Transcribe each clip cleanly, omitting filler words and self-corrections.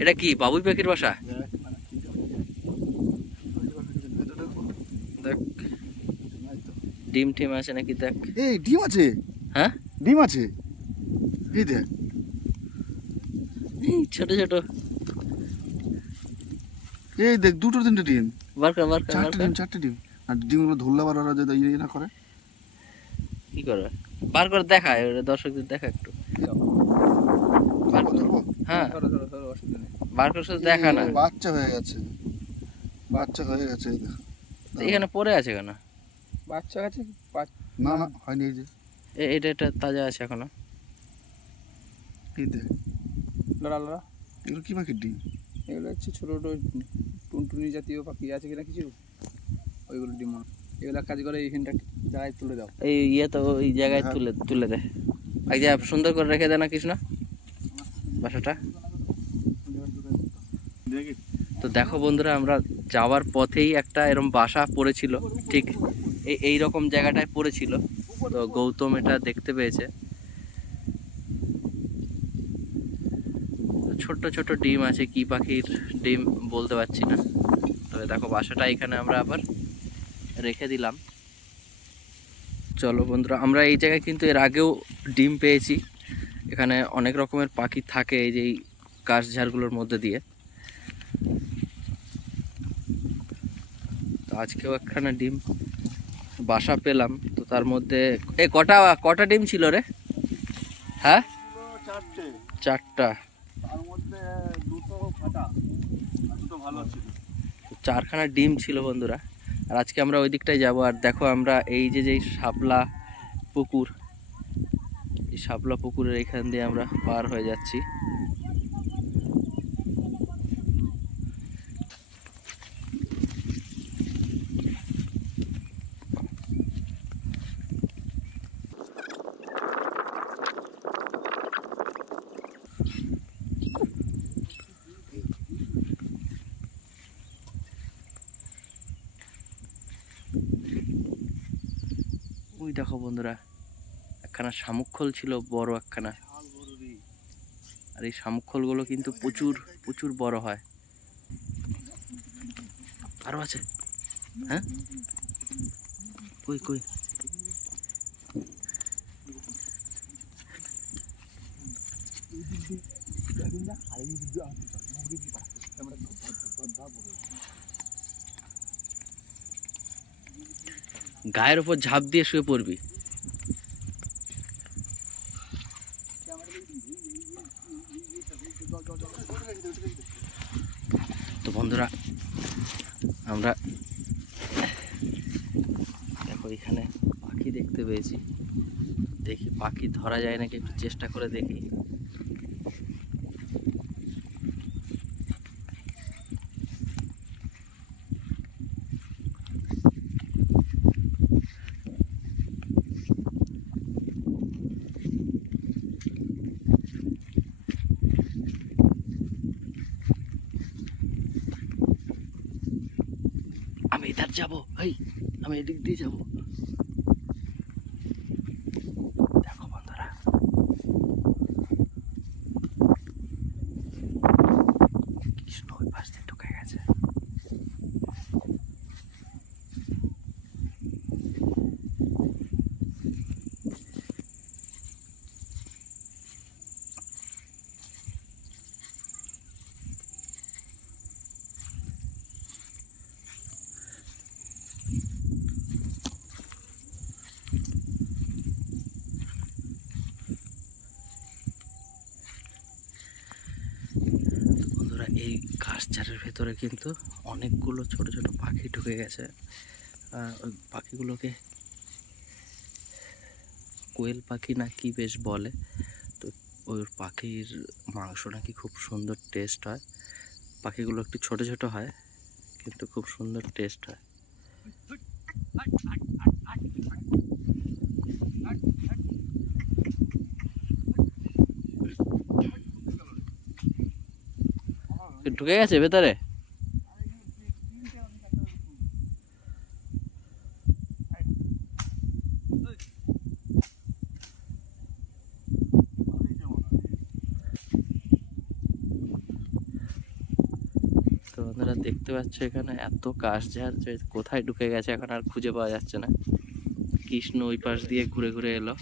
এটা কি বাবুই পাখির বাসা? দেখ ডিম টিম আছে নাকি দেখ। এই ডিম আছে। হ্যাঁ ডিম আছে, এই দেখ। এই ছোট ছোট। এই দেখ দুটো তিনটে ডিম, বার কর বার কর বার চারটে কর। ডিম, চারটে ডিম। আর ডিমগুলো ধরলে আবার ওরা যদি ইয়ে না করে। কি করবে? বার করে দেখায় ওরা, দর্শকদের দেখা একটু। বার কর। ধরবো? হ্যাঁ অসুবিধা নেই। বার করে শুধু দেখা না। বাচ্চা হয়ে গেছে, বাচ্চা হয়ে গেছে, এই দেখ। তো এখানে পড়ে আছে কেন? বাচ্চা আছে না না হয়নি, এই যে এটা এটা তাজা আছে এখনো। এই দেখ। লড়া লড়া। এগুলো কি পাখির ডিম? এগুলো হচ্ছে ছোটো ছোটো টুনটুনি জাতীয় পাখি আছে কিনা কিছু, ওইগুলো ডিম। এগুলো কাজ করে এইখানটা জায়গায় তুলে দাও। এই ইয়ে তো ওই জায়গায় হ্যাঁ। তুলে তুলে দে। এক জায়গায় সুন্দর করে রেখে দে না কৃষ্ণ বাসাটা। তো দেখো বন্ধুরা, আমরা যাওয়ার পথেই একটা এরকম বাসা পড়েছিল, ঠিক এই রকম জায়গাটায় পড়েছিল। তো গৌতম এটা দেখতে পেয়েছে। ছোট্ট ছোট্ট ডিম আছে, কি পাখির ডিম বলতে পারছি না। তবে দেখো বাসাটা এখানে আমরা আবার রেখে দিলাম। চলো বন্ধুরা, আমরা এই জায়গায় কিন্তু এর আগেও ডিম পেয়েছি। এখানে অনেক রকমের পাখি থাকে এই যে এই কাশঝাড়গুলোর মধ্যে দিয়ে। তো আজকেও একখানা ডিম বাসা পেলাম। তো তার মধ্যে কটা কটা ডিম ছিল রে? হ্যাঁ চারটে, চারটা। তার মধ্যে দুটো ফাটা আর দুটো ভালো ছিল। চারখানা ডিম ছিল বন্ধুরা। আর আজকে আমরা ওই দিকটাই যাবো। আর দেখো আমরা এই যে যেই শাপলা পুকুর, এই শাপলা পুকুরের এখান দিয়ে আমরা পার হয়ে যাচ্ছি। ওই দেখো বন্ধুরা, একখানা শামুকখোল ছিল, বড় একখানা। আর এই শামুকখোলগুলো কিন্তু প্রচুর প্রচুর বড় হয়। আরো আছে? হ্যাঁ কই কই? গায়ের উপর ঝাঁপ দিয়ে শুয়ে পড়বি। তো বন্ধুরা, আমরা দেখো এখানে পাখি দেখতে পেয়েছি। দেখি পাখি ধরা যায় নাকি, একটু চেষ্টা করে দেখি। আমি এধার যাবো, এই আমি এদিক দিয়ে যাবো। দেখো বন্ধুরা, কৃষ্ণ ওই পাশ দিয়ে ঢুকে গেছে। বন্ধুরা, এই ঘাসঝাড়ের ভেতরে কিন্তু অনেকগুলো ছোট ছোট পাখি ঢুকে গেছে। ওই পাখিগুলোকে কোয়েল পাখি না কি বেশ বলে। তো ওই পাখির মাংস নাকি খুব সুন্দর টেস্ট হয়। পাখিগুলো একটু ছোট ছোট হয় কিন্তু খুব সুন্দর টেস্ট হয়। ঢুকে গেছে ভেতরে। বন্ধুরা দেখতে পাচ্ছ এখানে এত কাশঝাড় যে কোথায় ঢুকে গেছে এখন আর খুঁজে পাওয়া যাচ্ছে না। কৃষ্ণ ওই পাশ দিয়ে ঘুরে ঘুরে এলো।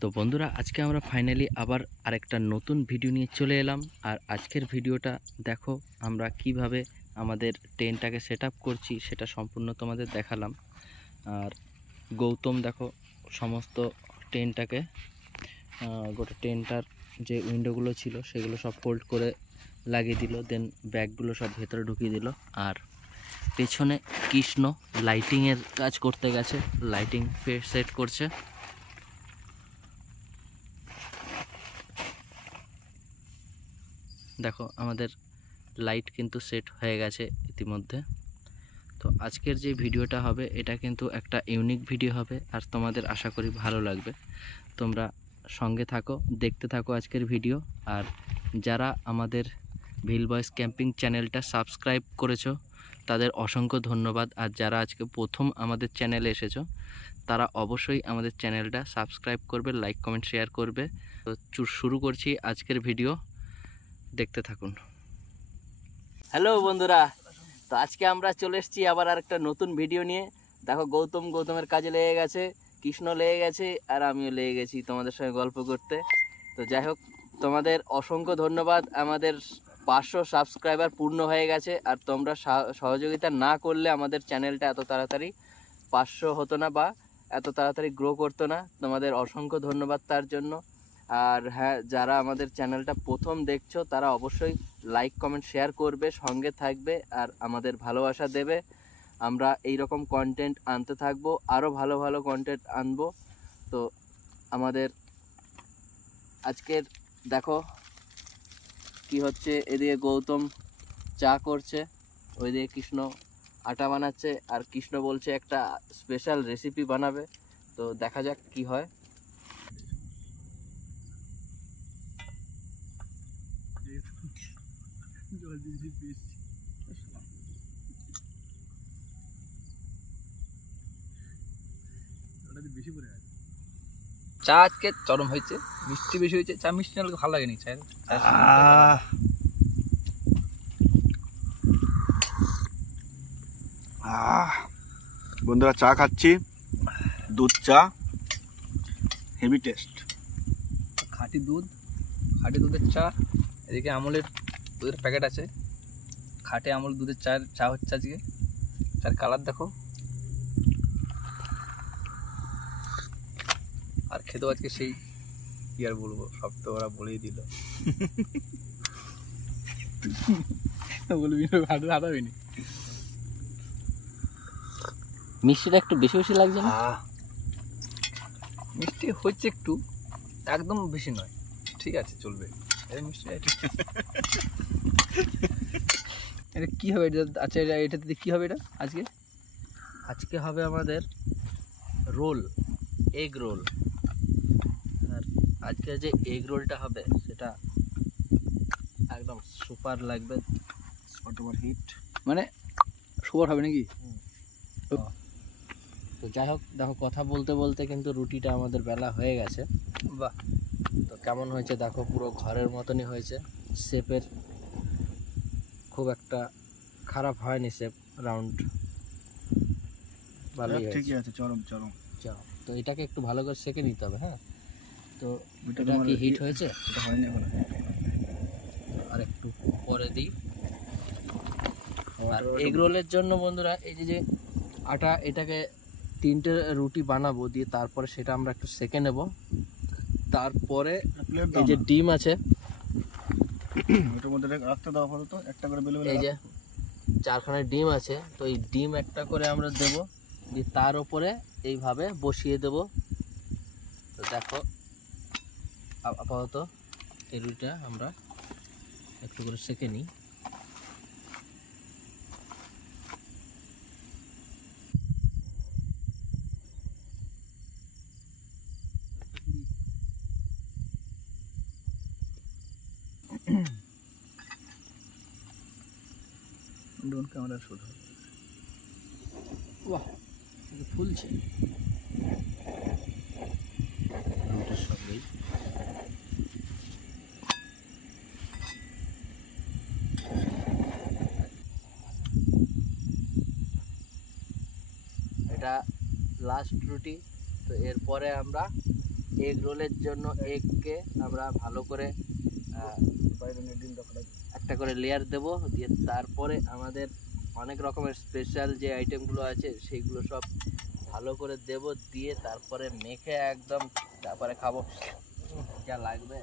তো বন্ধুরা আজকে আমরা ফাইনালি আবার আরেকটা নতুন ভিডিও নিয়ে চলে এলাম। আর আজকের ভিডিওটা দেখো আমরা কিভাবে আমাদের টেন্টটাকে সেট আপ করছি সেটা সম্পূর্ণ তোমাদের দেখালাম। আর গৌতম দেখো সমস্ত টেন্টটাকে গোটা টেন্টটার যে উইন্ডোগুলো ছিল সেগুলো সব ফোল্ড করে লাগিয়ে দিল, দেন ব্যাগগুলো সব ভেতরে ঢুকিয়ে দিল। আর পেছনে কৃষ্ণ লাইটিংয়ের কাজ করতে গেছে, লাইটিং সেট করছে। দেখো আমাদের লাইট কিন্তু সেট হয়ে গেছে ইতিমধ্যে। তো আজকের যে ভিডিওটা হবে এটা কিন্তু একটা ইউনিক ভিডিও হবে, আর তোমাদের আশা করি ভালো লাগবে। তোমরা সঙ্গে থাকো, দেখতে থাকো আজকের ভিডিও। আর যারা আমাদের ভিল বয়েস ক্যাম্পিং চ্যানেলটা সাবস্ক্রাইব করেছো তাদের অসংখ্য ধন্যবাদ। আর যারা আজকে প্রথম আমাদের চ্যানেলে এসেছো তারা অবশ্যই আমাদের চ্যানেলটা সাবস্ক্রাইব করবে, লাইক কমেন্ট শেয়ার করবে। তো শুরু করছি আজকের ভিডিও, দেখতে থাকুন। হ্যালো বন্ধুরা, তো আজকে আমরা চলে এসেছি আবার আরেকটা নতুন ভিডিও নিয়ে। দেখো গৌতমের কাজে লেগে গেছে, কৃষ্ণ লেগে গেছে, আর আমিও লেগে গেছি তোমাদের সঙ্গে গল্প করতে। তো যাই হোক, তোমাদের অসংখ্য ধন্যবাদ। আমাদের 500 সাবস্ক্রাইবার পূর্ণ হয়ে গেছে, আর তোমরা সহযোগিতা না করলে আমাদের চ্যানেলটা এত তাড়াতাড়ি 500 হতো না বা এত তাড়াতাড়ি গ্রো করতো না। তোমাদের অসংখ্য ধন্যবাদ তার জন্য। আর হ্যাঁ, যারা আমাদের চ্যানেলটা প্রথম দেখছো তারা অবশ্যই লাইক কমেন্ট শেয়ার করবে, সঙ্গে থাকবে আর আমাদের ভালোবাসা দেবে। আমরা এই রকম কন্টেন্ট আনতে থাকবো, আরও ভালো ভালো কন্টেন্ট আনবো। তো আমাদের আজকের দেখো কি হচ্ছে, এদিকে গৌতম চা করছে, ওইদিকে কৃষ্ণ আটা বানাচ্ছে, আর কৃষ্ণ বলছে একটা স্পেশাল রেসিপি বানাবে। তো দেখা যাক কি হয়। চা আজকে চরম হয়েছে, মিষ্টি বেশি হয়েছে। চা মিষ্টি না হলে ভালো লাগেনি। চা বন্ধুরা চা খাচ্ছি, দুধ চা, হেভি টেস্ট। খাঁটি দুধের চা। এদিকে আমলের দুধের প্যাকেট আছে, খাঁটি আমল দুধের চা হচ্ছে আজকে। চার কালার দেখো। আর খেতেও আজকে সেই, কি আর বলবো, সব তো ওরা বলেই দিল। বলবি ভালো হারাবিনি। মিষ্টিটা একটু বেশি বেশি লাগছে না? মিষ্টি হচ্ছে একটু, একদম বেশি নয়, ঠিক আছে চলবে। মিষ্টি এটা কি হবে? এটা আচ্ছা, এটাতে কি হবে? এটা আজকে হবে আমাদের রোল, এগ রোল। আর আজকে যে এগ রোলটা হবে সেটা একদম সুপার লাগবে। Spot over hit. মানে সুপার হবে নাকি? তো যাই হোক, দেখো কথা বলতে বলতে কিন্তু রুটিটা আমাদের বেলা হয়ে গেছে। বাহ, তো কেমন হয়েছে দেখো, পুরো ঘরের মতনই হয়েছে। শেপের খুব একটা খারাপ হয়নি, শেপ রাউন্ড ভালোই হয়েছে। ঠিকই আছে, চরম চরম। যাও, তো এটাকে একটু ভালো করে সেঁকে নিতে হবে। হ্যাঁ, তো ওইটা এটা তোমার কি হিট হয়েছে? এটা হয়নি এখন। আর একটু পরে দিই। আর এগ রোলের জন্য বন্ধুরা, এই যে আটা, এটাকে 3টে রুটি বানাবো, দিয়ে তারপরে সেটা আমরা একটু সেঁকে নেব। তারপরে প্লেট এই যে ডিম আছে, ওটার মধ্যে রাখতে দাও আপাতত, একটা করে বেলে এই যে 4খানা ডিম আছে, তো এই ডিম একটা করে আমরা দেব, দিয়ে তার উপরে এইভাবে বসিয়ে দেব। তো দেখো, আপাতত এই রুটিটা আমরা একটু করে সেঁকে নিই। ডোন ক্যামেরা শুট হবে। বাহ, এটা ফুলছে রুটির সঙ্গেই। এটা লাস্ট রুটি। তো এরপরে আমরা এগ রোলের জন্য এগকে আমরা ভালো করে বাইরে ডিম রাখা একটা করে লেয়ার দেব, দিয়ে তারপরে আমাদের অনেক রকমের স্পেশাল যে আইটেমগুলো আছে সেইগুলো সব ভালো করে দেব, দিয়ে তারপরে মেখে একদম তারপরে খাবো। যা লাগবে।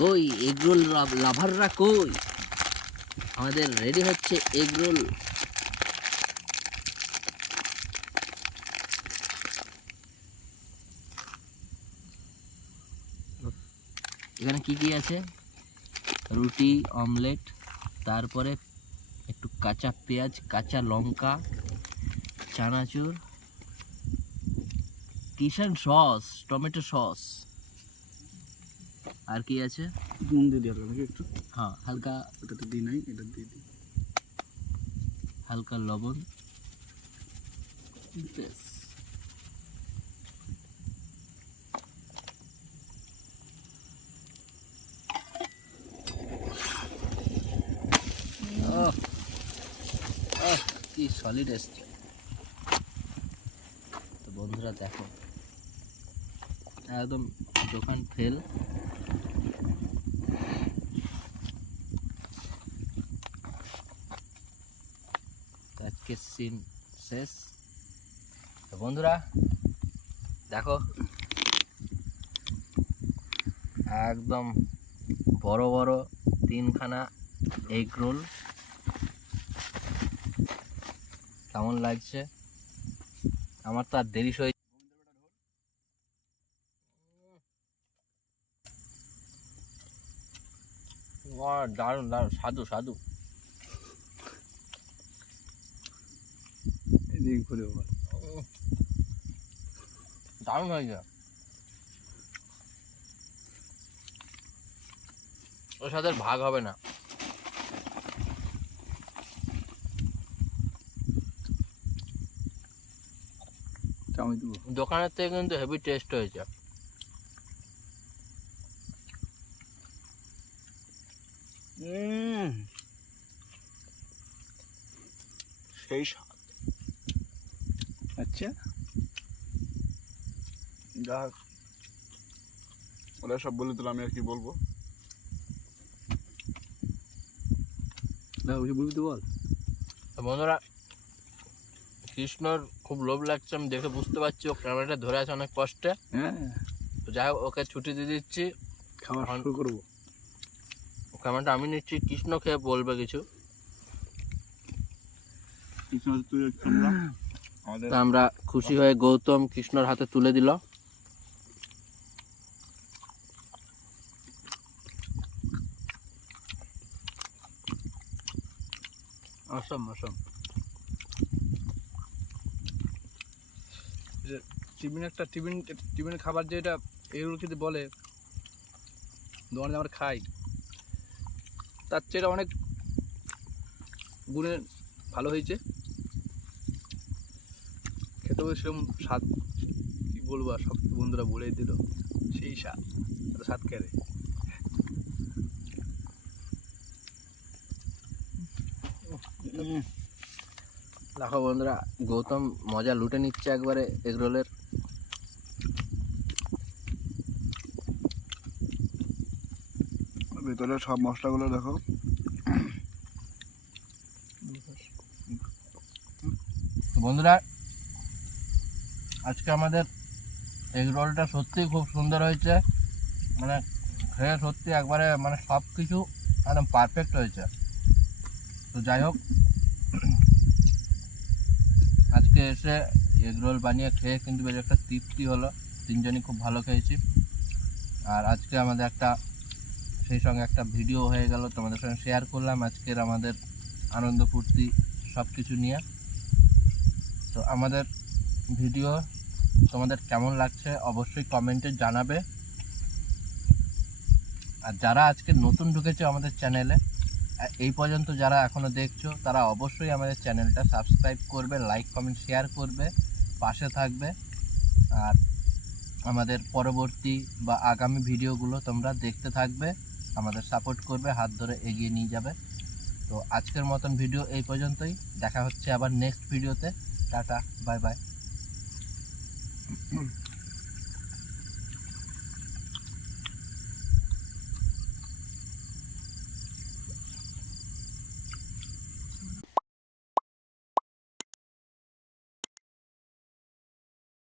কই এগরোল লাভাররা কই? আমাদের রেডি হচ্ছে এগরোল। এখানে কি কি আছে? রুটি, অমলেট, তারপরে একটু কাঁচা পেঁয়াজ, কাঁচা লঙ্কা, চানাচুর, কিষান সস, টমেটো সস, আর কি আছে? নুন দিয়ে দিও নাকি একটু? হ্যাঁ, হালকা ওটাতে দিই নাই, এটা দিয়ে দিই। হালকা লবণ। ব্যাস। কি সলিড এসছে। তো বন্ধুরা দেখো, একদম দোকান ফেল। আজকের সিন শেষ। তো বন্ধুরা দেখো, একদম বড় বড় 3খানা এগ রোল। কেমন লাগছে? আমার তো আর দেরি হয়ে, দারুণ দারুণ, সাধু সাধু। এদিকে ঘুরে বল। দারুণ হয়েছে। ওর সাথে আর ভাগ হবে না। আমি দেবো। দোকানের থেকে কিন্তু হেভি টেস্ট হয়েছে। সেই স্বাদ। আচ্ছা, যা হোক, ওরা সব বলে দিল, আমি আর কি বলবো। না ওই বলবি তো বল। তো বন্ধুরা, কৃষ্ণর খুব লোভ লাগছে, আমি দেখে বুঝতে পারছি ও ক্যামেরাটা ধরে আছে অনেক কষ্টে। হ্যাঁ, তো যাই হোক, ওকে ছুটি দিয়ে দিচ্ছি, খাওয়া এখন- শুরু করবো। ক্যামেরাটা আমি নিচ্ছি, কৃষ্ণ খেয়ে বলবে কিছু। কৃষ্ণ তুই তোমরা আমাদের তা আমরা খুশি হয়ে গৌতম কৃষ্ণর হাতে তুলে দিল। অসম অসম। টিফিনের খাবার যেটা এগুলো যদি বলে দোকানে আমরা খাই, তার চেয়ে এটা অনেক গুণে ভালো হয়েছে। খেতেও সেরকম স্বাদ, কি বলবো, আর সব বন্ধুরা বলেই দিল সেই স্বাদ, এত স্বাদ খেয়ে। দেখো বন্ধুরা, গৌতম মজা লুটে নিচ্ছে একবারে এগরোলের। ভেতরে সব মশলাগুলো দেখো। তো বন্ধুরা, আজকে আমাদের এগরোলটা সত্যিই খুব সুন্দর হয়েছে, মানে খেয়ে সত্যি একবারে মানে সব কিছু একদম পারফেক্ট হয়েছে। তো যাই হোক, আজকে এসে এগরোল বানিয়ে খেয়ে কিন্তু বেশ একটা তৃপ্তি হলো, তিনজনই খুব ভালো খেয়েছি। আর আজকে আমাদের একটা সেই সঙ্গে একটা ভিডিও হয়ে গেল, তোমাদের সঙ্গে শেয়ার করলাম আজকের আমাদের আনন্দ ফুর্তি সব কিছু নিয়ে। তো আমাদের ভিডিও তোমাদের কেমন লাগছে অবশ্যই কমেন্টে জানাবে। আর যারা আজকে নতুন ঢুকেছে আমাদের চ্যানেলে, এই পর্যন্ত যারা এখনও দেখছো, তারা অবশ্যই আমাদের চ্যানেলটা সাবস্ক্রাইব করবে, লাইক কমেন্ট শেয়ার করবে, পাশে থাকবে। আর আমাদের পরবর্তী বা আগামী ভিডিওগুলো তোমরা দেখতে থাকবে, আমাদের সাপোর্ট করবে, হাত ধরে এগিয়ে নিয়ে যাবে। তো আজকের মতন ভিডিও এই পর্যন্তই, দেখা হচ্ছে আবার নেক্সট ভিডিওতে। Tata, bye bye.